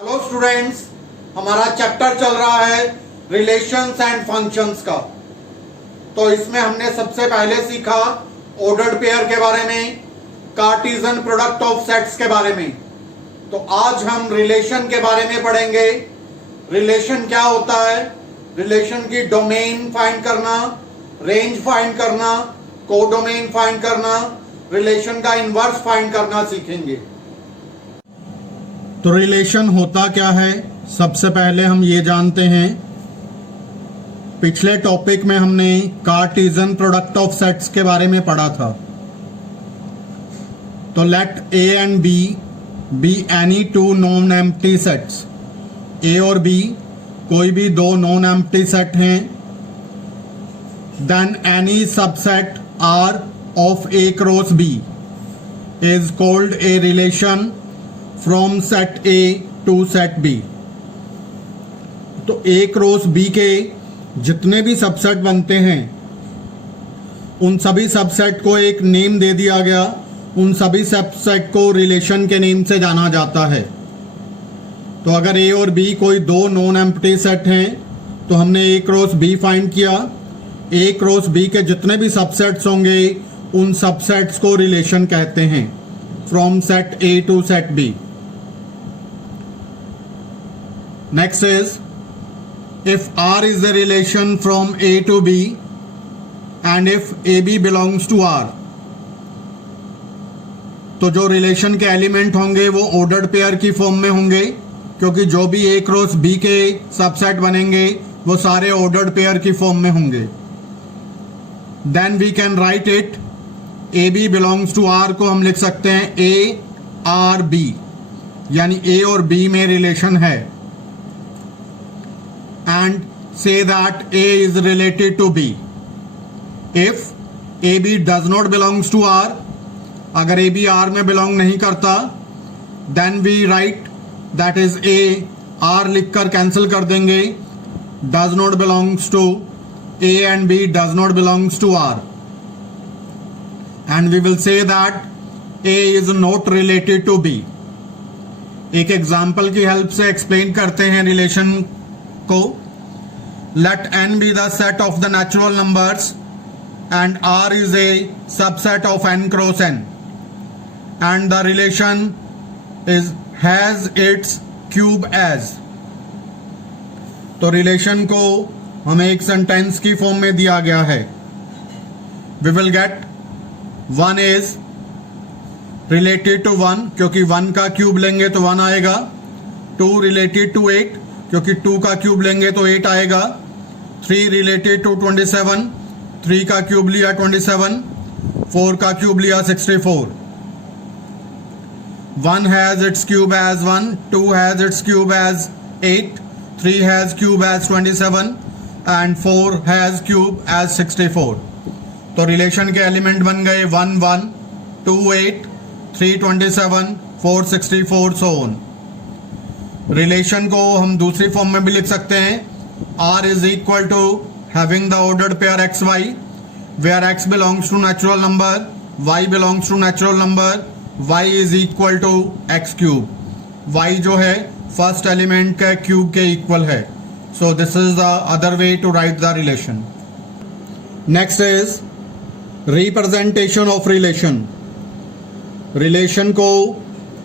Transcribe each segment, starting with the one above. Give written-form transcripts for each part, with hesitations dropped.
Hello students, हमारा chapter चल रहा है रिलेशंस एंड फंक्शंस का। तो इसमें हमने सबसे पहले सीखा ऑर्डर्ड पेयर के बारे में, कार्टेशियन प्रोडक्ट ऑफ सेट्स के बारे में। तो आज हम रिलेशन के बारे में पढ़ेंगे। रिलेशन क्या होता है, रिलेशन की डोमेन फाइंड करना, रेंज फाइंड करना, कोडोमेन फाइंड करना, रिलेशन का इनवर्स फाइंड करना सीखेंगे। तो रिलेशन होता क्या है, सबसे पहले हम ये जानते हैं। पिछले टॉपिक में हमने कार्टेशियन प्रोडक्ट ऑफ सेट्स के बारे में पढ़ा था। तो let A and B be any two non empty sets. A और बी कोई भी दो नॉन एम्प्टी सेट हैं। Then any subset R of A cross B is called a relation from set A to set B. तो A cross B के जितने भी subset बनते हैं उन सभी सबसेट को एक नेम दे दिया गया। उन सभी सबसेट को रिलेशन के नेम से जाना जाता है। तो अगर ए और बी कोई दो नॉन एम्प्टी सेट हैं तो हमने ए क्रॉस बी फाइंड किया। ए क्रॉस बी के जितने भी सबसेट्स होंगे उन सबसेट्स को रिलेशन कहते हैं from set A to set B. Next is, if R is the relation from A to B and if AB belongs to R, तो जो रिलेशन के एलिमेंट होंगे वो ऑर्डर्ड पेयर की फॉर्म में होंगे, क्योंकि जो भी A क्रॉस B के सबसेट बनेंगे वो सारे ऑर्डर्ड पेयर की फॉर्म में होंगे। Then we can write it, AB belongs to R को हम लिख सकते हैं A R B, यानी A और B में रिलेशन है। And say that A is related to B. If AB does not belongs to R, अगर AB R में belong नहीं करता, then we write that is A, R लिखकर cancel कर देंगे, does not belongs to A and B does not belongs to R. And we will say that A is not related to B. एक example की help से explain करते हैं relation को। Let n be the set of the natural numbers and R is a subset of n cross n, and the relation has its cube as। तो relation को हमें एक सेंटेंस की फॉर्म में दिया गया है। We will get 1 is related to 1, क्योंकि 1 का क्यूब लेंगे तो 1 आएगा। 2 related to 8, क्योंकि 2 का क्यूब लेंगे तो 8 आएगा। 3 related to 27, 3 का क्यूब लिया 27, 4 का क्यूब लिया 64। 1 has its cube as 1, 2 has its cube as 8, 3 has cube as 27 and 4 has cube as 64। तो रिलेशन के एलिमेंट बन गए 1 1, 2 8, 3 27, 4 64 so on। रिलेशन को हम दूसरी फॉर्म में भी लिख सकते हैं। R is equal to having the ordered pair xy, where x belongs to natural number, y belongs to natural number, y is equal to x cube। y जो है फर्स्ट एलिमेंट के क्यूब के equal है। So this is the other way to write the relation। Next is representation of relation। Relation को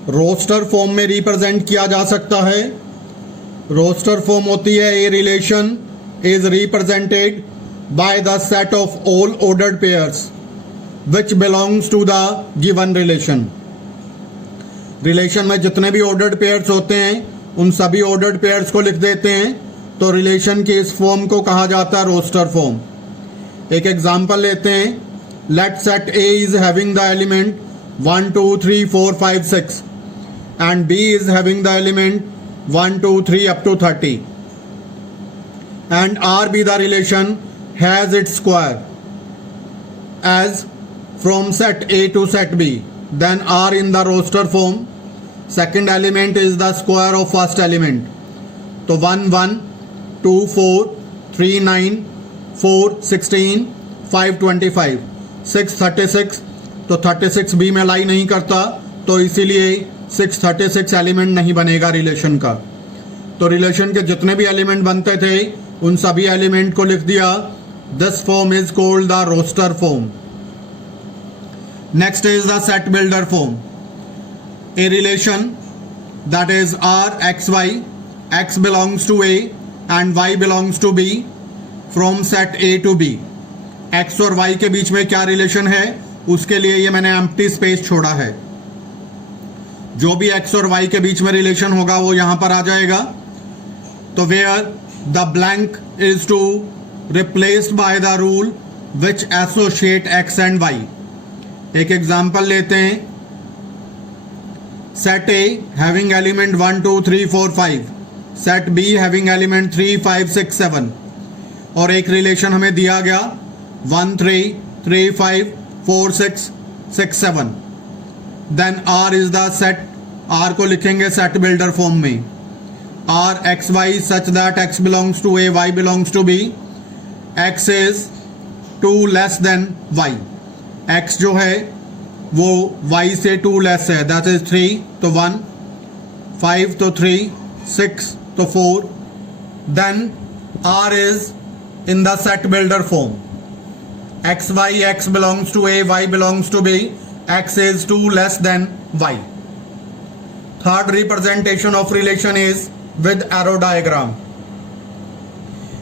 roster form में represent किया जा सकता है। रोस्टर फॉर्म होती है, a relation is represented by the set of all ordered pairs which belongs to the given relation. Relation में जितने भी ऑर्डर्ड पेयर्स होते हैं उन सभी ऑर्डर्ड पेयर्स को लिख देते हैं। तो रिलेशन की इस फॉर्म को कहा जाता है रोस्टर फॉर्म। एक एग्जांपल लेते हैं। Let set A is having the element 1 2 3 4 5 6 and B is having the element 1 2 3 up to 30, and R be the relation has its square as from set A to set B, then R in the roster form, second element is the square of first element। तो 1 1, 2 4, 3 9, 4 16, 5 25, 6 36। तो 36 B में लाई नहीं करता, तो इसीलिए 636 element नहीं बनेगा relation का। तो रिलेशन के जितने भी एलिमेंट बनते थे उन सभी एलिमेंट को लिख दिया। This form is called the roster form. Next is the set builder form. A relation that is R x y, x belongs to A and y belongs to B from set A to B. X और y के बीच में क्या relation है उसके लिए ये मैंने एम्प्टी स्पेस छोड़ा है। जो भी एक्स और वाई के बीच में रिलेशन होगा वो यहां पर आ जाएगा। तो where the blank is to replaced by the rule which associate x and y. एक एग्जांपल लेते हैं। Set A having element 1 2 3 4 5, set B having element 3 5 6 7 और एक रिलेशन हमें दिया गया 1 3 3 5 4 6 6 7। Then R is the set. R को लिखेंगे सेट बिल्डर फॉर्म में। R x y such that x belongs to A, y belongs to B, x is 2 less than y. X जो है वो वाई से 2 लेस है, दैट इज 3 तो 1, 5 तो 3, 6 तो 4। Then R is in the set builder form. X y, x belongs to A, y belongs to B, x is 2 less than y. Third representation of relation is with arrow diagram.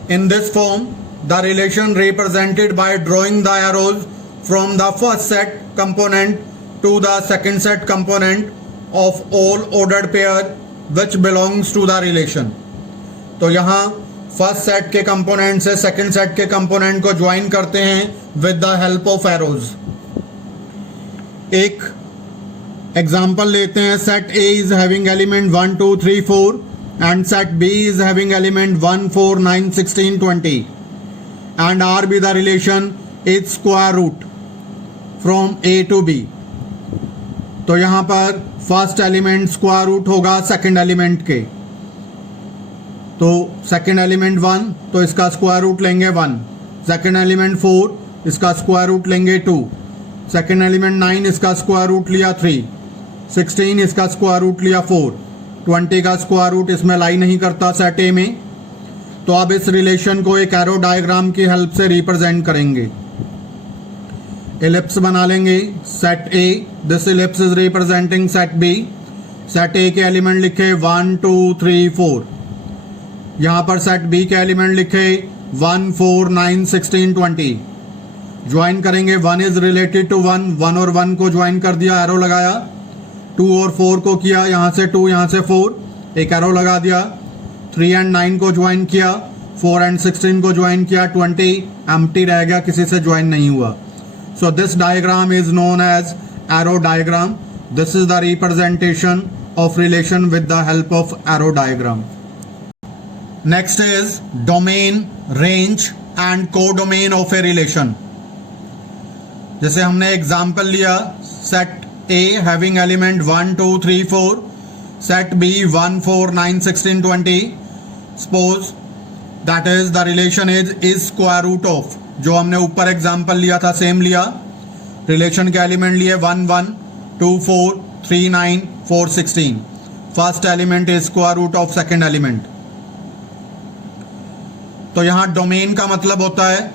In this form, the relation represented by drawing the arrows from the first set component to the second set component of all ordered pair which belongs to the relation. तो यहाँ first set के component से second set के component को join करते हैं with the help of arrows. एक example लेते हैं। Set A is having element 1 2 3 4 and set B is having element 1 4 9 16 20 and R be the relation is square root from A to B. तो यहां पर first element square root होगा second element के। तो second element 1 तो इसका square root लेंगे 1, second element 4 इसका स्क्वायर रूट लेंगे 2, सेकेंड एलिमेंट 9 इसका स्क्वायर रूट लिया 3, 16 इसका स्क्वायर रूट लिया 4, 20 का स्क्वायर रूट इसमें लाई नहीं करता सेट ए में। तो अब इस रिलेशन को एक एरो डायग्राम की हेल्प से रिप्रेजेंट करेंगे। एलिप्स बना लेंगे। Set A, this ellipse is representing set B. Set A के एलिमेंट लिखे 1 2 3 4, यहां पर सेट बी के एलिमेंट लिखे 1 4 9 16 20। ज्वाइन करेंगे। 1 इज रिलेटेड टू 1, 1 और 1 को ज्वाइन कर दिया, एरो लगाया। 2 और 4 को किया, यहां से 2 यहां से 4, एक एरो लगा दिया। 3 एंड 9 को ज्वाइन किया, 4 एंड 16 को ज्वाइन किया, 20 एम्प्टी रह गया, किसी से ज्वाइन नहीं हुआ। So this diagram is known as arrow diagram. This is the representation of relation with the help of arrow diagram. Next is domain, range and codomain of a relation. जैसे हमने example लिया, set A having element 1 2 3 4, set B 1 4 9 16 20। Suppose that is the relation is square root of, जो हमने ऊपर example लिया था same लिया। Relation के एलिमेंट लिए 1 1 2 4 3 9 4 16। First element is square root of second element. तो यहां डोमेन का मतलब होता है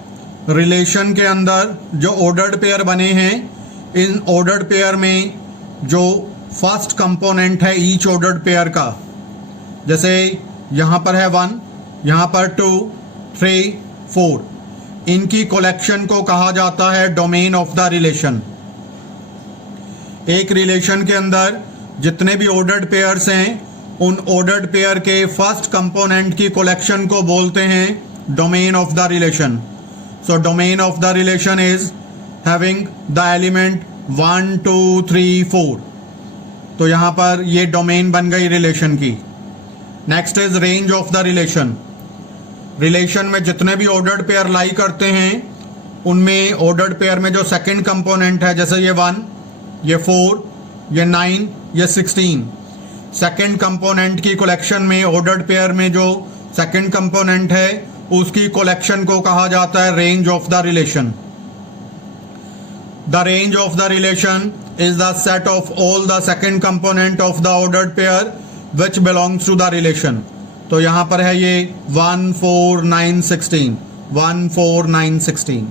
रिलेशन के अंदर जो ऑर्डर्ड पेयर बने हैं, इन ऑर्डर्ड पेयर में जो फर्स्ट कंपोनेंट है ईच ऑर्डर्ड पेयर का, जैसे यहां पर है 1, यहां पर 2 3 4, इनकी कलेक्शन को कहा जाता है डोमेन ऑफ द रिलेशन। एक रिलेशन के अंदर जितने भी ऑर्डर्ड पेयर्स हैं उन ऑर्डर्ड पेयर के फर्स्ट कंपोनेंट की कलेक्शन को बोलते हैं domain of the relation. So domain of the relation is having the element 1 2 3 4। तो यहां पर ये डोमेन बन गई रिलेशन की। Next is range of the relation. Relation में जितने भी ऑर्डर्ड पेयर लाई करते हैं उनमें ऑर्डर्ड पेयर में जो सेकंड कंपोनेंट है, जैसे ये 1, ये 4, ये 9, ये 16, सेकंड कंपोनेंट की कलेक्शन में ऑर्डर्ड पेयर में जो सेकंड कंपोनेंट है उसकी कलेक्शन को कहा जाता है range of the relation. The range of the relation is the set of all the second component of the ordered pair which belongs to the relation. तो यहाँ पर है ये 1 4 9 16 1 4 9 16.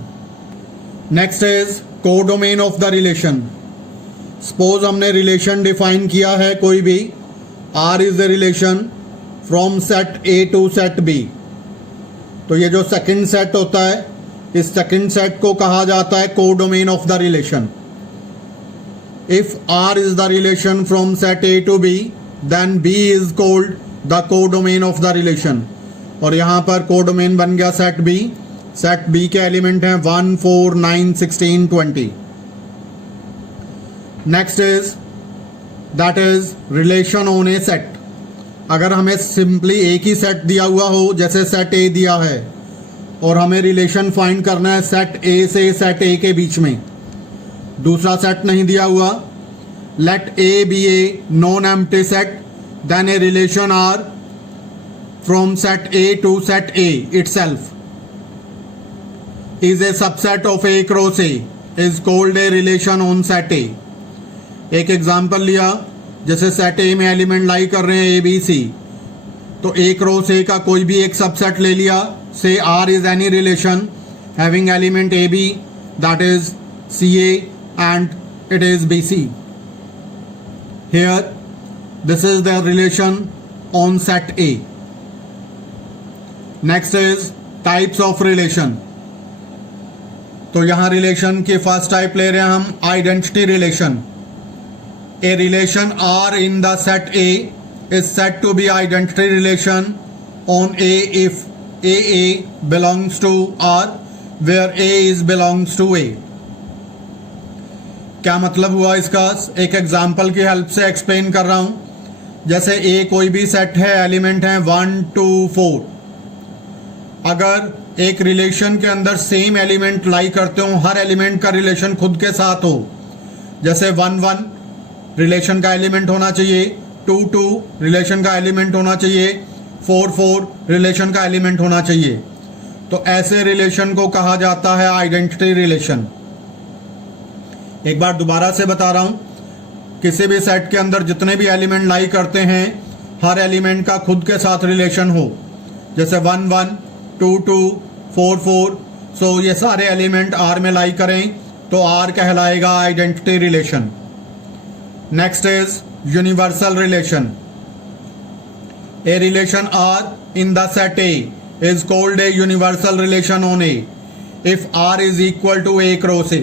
Next is codomain of the relation. Suppose हमने relation define किया है कोई भी, R is the relation from set A to set B. तो ये जो सेकंड सेट होता है, इस सेकंड सेट को कहा जाता है codomain of the relation. If R is the relation from set A to B, then B is called the codomain of the relation. और यहाँ पर कोडोमेन बन गया सेट B. सेट B के एलिमेंट हैं 1 4 9 16 20. Next is that is relation on a set. अगर हमें simply एक ही सेट दिया हुआ हो, जैसे सेट A दिया है, और हमें रिलेशन फाइंड करना है सेट A से सेट A के बीच में, दूसरा सेट नहीं दिया हुआ, let A be a non empty set, then a relation R from set A to set A itself is a subset of A cross A is called a relation on set A. एक example लिया, जैसे set A में element लाई कर रहे हैं A B C, तो A cross A का कोई भी एक सबसेट ले लिया. से R is any relation having element AB, that is CA and it is BC. Here this is the relation on set A. Next is types of relation. तो यहाँ relation के फर्स्ट टाइप ले रहे हैं हम, identity relation. A relation R in the set A is said to be identity relation on A if AA belongs to R where A is belongs to A. क्या मतलब हुआ इसका? एक एग्जाम्पल की हेल्प से एक्सप्लेन कर रहा हूं. जैसे A कोई भी सेट है, एलिमेंट है 1 2 4. अगर एक रिलेशन के अंदर सेम एलिमेंट लाई करते हो, हर एलिमेंट का रिलेशन खुद के साथ हो, जैसे 1 1 रिलेशन का एलिमेंट होना चाहिए, 2 2 रिलेशन का एलिमेंट होना चाहिए, 4 4 रिलेशन का एलिमेंट होना चाहिए, तो ऐसे रिलेशन को कहा जाता है आइडेंटिटी रिलेशन. एक बार दोबारा से बता रहा हूं, किसी भी सेट के अंदर जितने भी एलिमेंट लाई करते हैं, हर एलिमेंट का खुद के साथ रिलेशन हो, जैसे 1 1 2 2 4 4. सो ये सारे एलिमेंट R में लाई करें तो R कहलाएगा identity relation. Next is universal relation. A relation R in the set A is called a universal relation on A if R is equal to A cross A.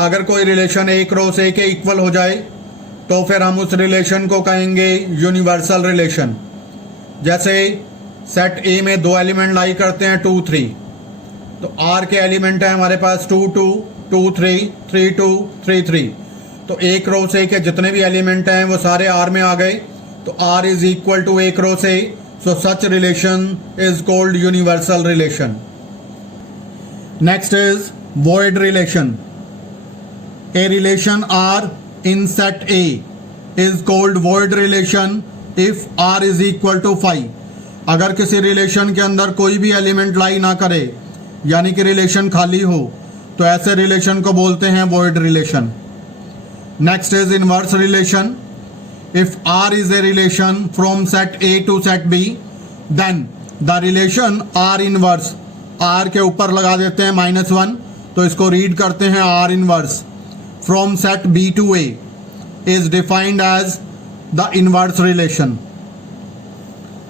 अगर कोई relation A cross A के equal हो जाए तो फिर हम उस relation को कहेंगे यूनिवर्सल रिलेशन. जैसे सेट A में दो एलिमेंट लाई करते हैं 2 3, तो R के एलिमेंट है हमारे पास 2 2 2 3 3 2 3 3. तो A क्रॉस A के जितने भी एलिमेंट हैं वो सारे R में आ गए, तो R is equal to A cross A. So such relation is called universal relation. Next is void relation. A relation R in set A is called void relation if R is equal to 5. अगर किसी relation के अंदर कोई भी element लाई ना करे, यानी कि रिलेशन खाली हो, तो ऐसे रिलेशन को बोलते हैं void relation. Next is inverse relation. If R is a relation from set A to set B, then the relation R inverse, R के ऊपर लगा देते हैं -1, तो इसको रीड करते हैं R inverse from set B to A is defined as the inverse relation.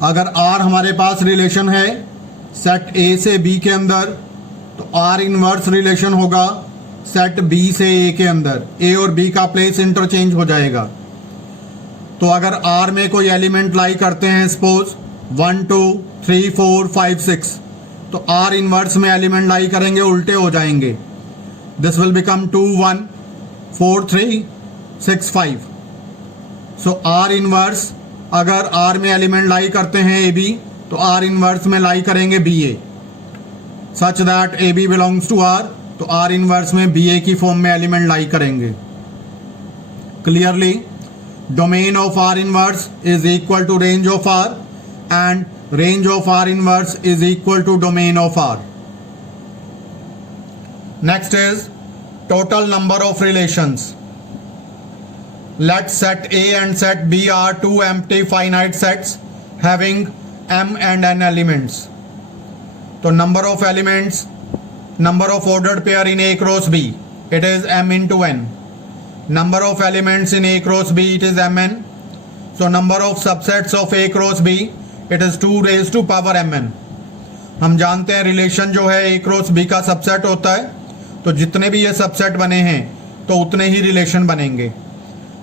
अगर R हमारे पास रिलेशन है सेट A से B के अंदर, तो R इनवर्स रिलेशन होगा सेट B से A के अंदर. A और B का प्लेस इंटरचेंज हो जाएगा. तो अगर R में कोई एलिमेंट लाई करते हैं, सपोज 1 2 3 4 5 6, तो R इनवर्स में एलिमेंट लाई करेंगे, उल्टे हो जाएंगे. This will become 2 1 4 3 6 5. So R inverse, अगर R में एलिमेंट लाई करते हैं AB, तो R इनवर्स में लाई करेंगे BA, such that AB belongs to R. तो R इनवर्स में BA की फॉर्म में एलिमेंट लाई करेंगे. Clearly domain of R inverse is equal to range of R and range of R inverse is equal to domain of R. Next is total number of relations. let set A and set B are two empty finite sets having m and n elements. तो number of elements, number of ordered pair in A cross B, it is m into n. Number of elements in A cross B, it is mn. So number of subsets of A cross B, it is 2 raised to power mn. हम जानते हैं relation जो है A cross B का subset होता है, तो जितने भी ये सबसेट बने हैं तो उतने ही रिलेशन बनेंगे.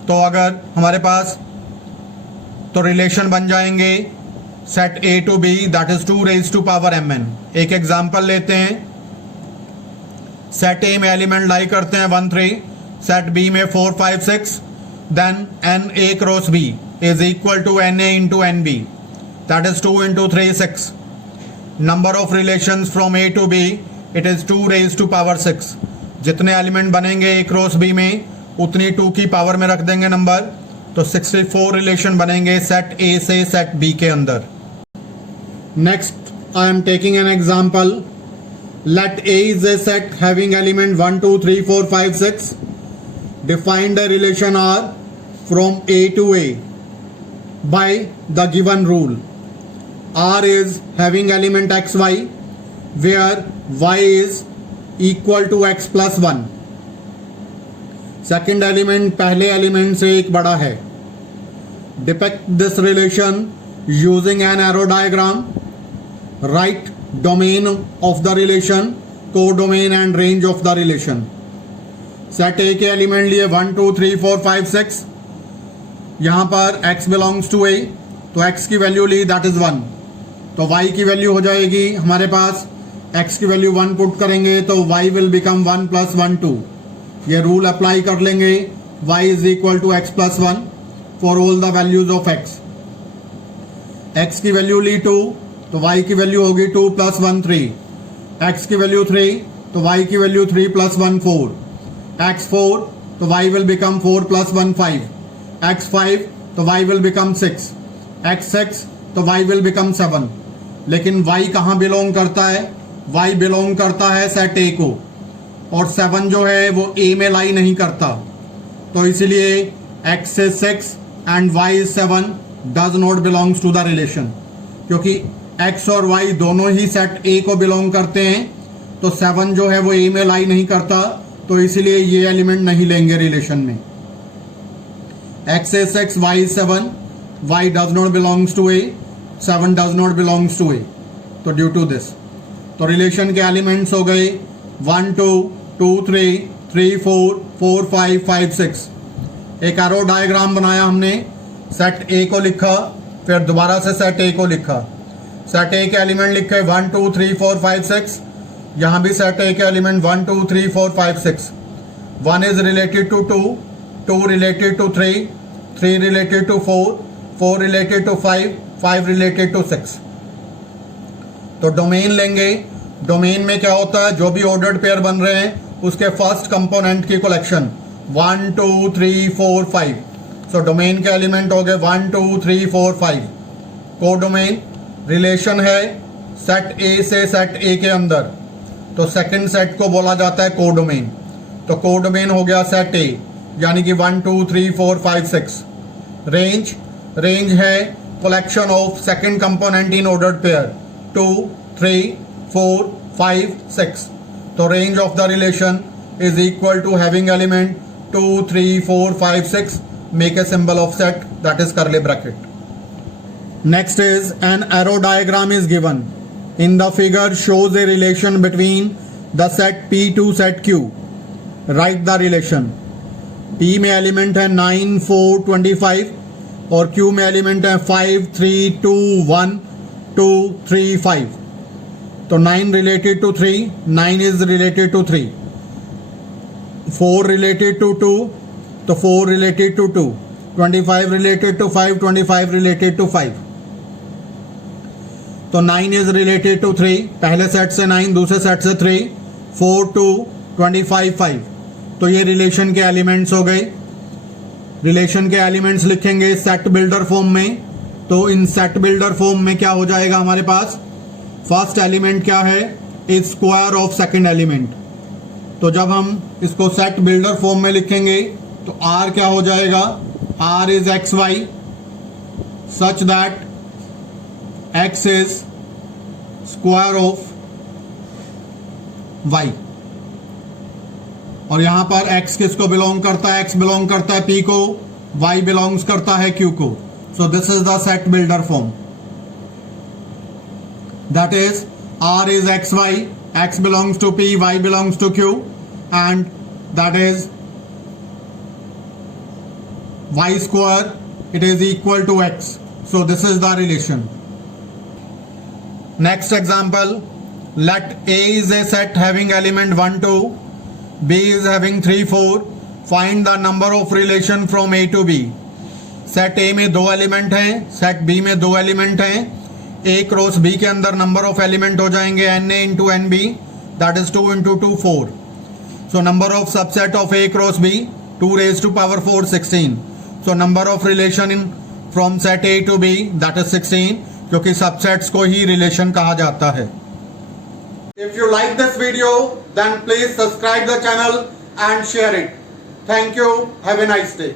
तो अगर हमारे पास तो रिलेशन बन जाएंगे set A to B that is 2 raise to power mn. एक एग्जांपल लेते हैं. सेट A में एलिमेंट लाई करते हैं 1 3, सेट B में 4 5 6, then n A cross B is equal to na into nb that is 2 into 3 6. Number of relations from A to B it is 2 raise to power 6. जितने element बनेंगे A cross B में उतनी 2 की power में रख देंगे number, तो 64 relation बनेंगे सेट A से सेट B के अंदर. Next I am taking an example. Let A is a set having element 1 2 3 4 5 6. Define the relation R from A to A by the given rule. R is having element xy where y is equal to x plus 1. Second element पहले element से एक बड़ा है. Depict this relation using an arrow diagram. Write domain of the relation, codomain and range of the relation. Set A के element लिए 1 2 3 4 5 6. यहां पर x belongs to A, तो x की वैल्यू ली दैट इज 1. तो y की value हो जाएगी हमारे पास, x की वैल्यू 1 पुट करेंगे तो y विल बिकम 1 प्लस 1 2. ये रूल अप्लाई कर लेंगे. y is equal to x plus 1 for all the values of x. x की वैल्यू ली 2, तो y की वैल्यू होगी 2 प्लस 1 3. x की वैल्यू 3, तो y की वैल्यू 3 प्लस 1 4. x 4, तो y will become 4 plus 1 5. x 5, तो y विल बिकम 6. x 6, तो y विल बिकम 7. लेकिन y कहाँ बिलोंग करता है? y बिलोंग करता है सेट A को, और 7 जो है वो A में लाई नहीं करता. तो इसलिए x is 6 and y is 7 does not belongs to the relation. क्योंकि x और y दोनों ही सेट A को बिलोंग करते हैं, तो 7 जो है वो A में लाई नहीं करता, तो इसलिए ये एलिमेंट नहीं लेंगे रिलेशन में. x is 6, y is 7, y does not belongs to A, 7 does not belongs to A. तो ड्यू टू दिस, तो रिलेशन के एलिमेंट्स हो गए 1 2 2 3 3 4 4 5 5 6. एक एरो डायग्राम बनाया हमने. सेट A को लिखा, फिर दोबारा से सेट A को लिखा. सेट A के एलिमेंट लिखे 1 2 3 4 5 6. यहाँ भी सेट A के element 1 2 3 4 5 6. 1 is related to 2, 2 related to 3, 3 related to 4, 4 related to 5, 5 related to 6. तो डोमेन लेंगे. डोमेन में क्या होता है? जो भी ऑर्डर्ड पेयर बन रहे हैं उसके फर्स्ट कंपोनेंट की कलेक्शन 1 2 3 4 5. सो डोमेन के एलिमेंट हो गए 1 2 3 4 5. को डोमेन रिलेशन है सेट A से सेट A के अंदर, तो सेकंड सेट को बोला जाता है को डोमेन. तो को डोमेन हो गया सेट A, यानी कि 1 2 3 4 5 6. रेंज है collection of second component in ordered pair 2 3 4 5 6. तो range of the relation is equal to having element 2 3 4 5 6. Make a symbol of set that is curly bracket. Next is an arrow diagram is given. In the figure shows a relation between the set P to set Q. Write the relation. P में element है 9 4 25 और Q में element है 5 3 2 1 2 3 5. तो 9 related to 3, 9 इज related to 3. 4 related to 2, तो 4 related to 2. 25 related to 5, 25 related to 5. तो 9 इज रिलेटेड टू 3. पहले सेट से 9, दूसरे सेट से 3, 4 2 25 5. तो ये रिलेशन के एलिमेंट्स हो गए. रिलेशन के एलिमेंट्स लिखेंगे सेट बिल्डर फॉर्म में. तो इन सेट बिल्डर फॉर्म में क्या हो जाएगा हमारे पास? फर्स्ट एलिमेंट क्या है? Is square of second element. तो जब हम इसको सेट बिल्डर फॉर्म में लिखेंगे तो R क्या हो जाएगा? R is xy such that x is square of y, और यहां पर x किसको बिलोंग करता है? x बिलोंग करता है P को, y बिलोंग्स करता है Q को. So this is the set builder form. That is R is xy, x belongs to P, y belongs to Q, and that is y square, it is equal to x. So this is the relation. Next example, let A is a set having element 1 2, B is having 3 4. Find the number of relation from A to B. Set A में 2 element हैं, set B में 2 element हैं. A cross B के अंदर number of element हो जाएंगे NA into NB, that is 2 into 2 4. So number of subset of A cross B 2 raised to power 4 16. So number of relation in from set A to B that is 16, क्योंकि subsets को ही relation कहा जाता है. If you like this video, then please subscribe the channel and share it. Thank you. Have a nice day.